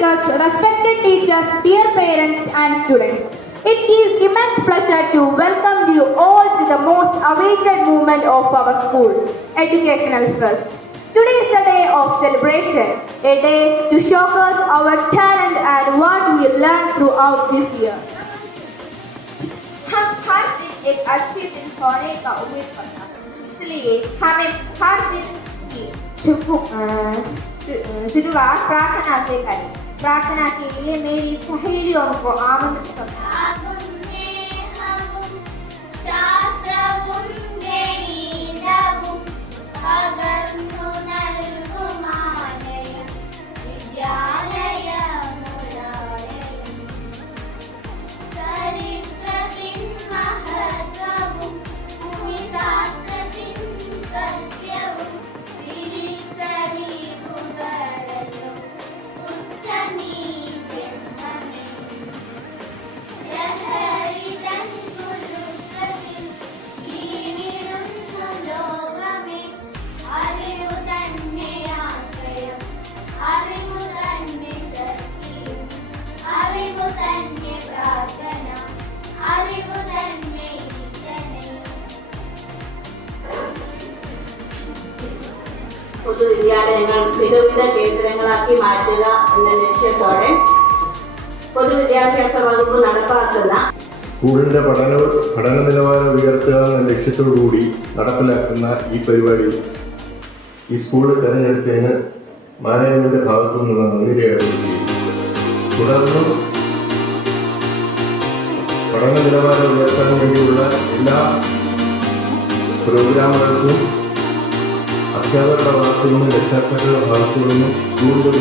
speakers, respected teachers, dear parents and students. It gives immense pleasure to welcome you all to the most awaited moment of our school, Educational Fest. Today is the day of celebration, a day to showcase our talent and what we learned throughout this year. हम हर दिन एक अच्छे दिन होने का उम्मीद करता हैं, इसलिए हमें हर दिन की शुरुआत प्रार्थना से करें। प्रार्थना के लिए मेरी सहेलियों को आमंत्रित करता हूं। പൊതുവിദ്യാലയങ്ങൾ വിവിധ കേന്ദ്രങ്ങളാക്കി മാറ്റുക എന്ന ലക്ഷ്യത്തോടെ പൊതുവിദ്യാഭ്യാസ വകുപ്പ് നടപ്പാക്കുന്ന സ്കൂളിന്റെ പഠന നിലവാരം ഉയർത്തുക എന്ന ലക്ഷ്യത്തോടുകൂടി നടപ്പിലാക്കുന്ന ഈ പരിപാടി ഈ സ്കൂൾ തെരഞ്ഞെടുത്തതിന് മാനേജ്മെന്റിന്റെ ഭാഗത്തു നിന്നുള്ള നന്ദി രേഖപ്പെടുത്തുകയും തുടർന്നും പഠന നിലവാരം ഉയർത്താൻ വേണ്ടിയുള്ള എല്ലാ പ്രോഗ്രാമുകൾക്കും അധ്യാപകരുടെ ഭാഗത്തു നിന്നും രക്ഷാകർത്താക്കളുടെ ഭാഗത്തു നിന്നും കൂടുതൽ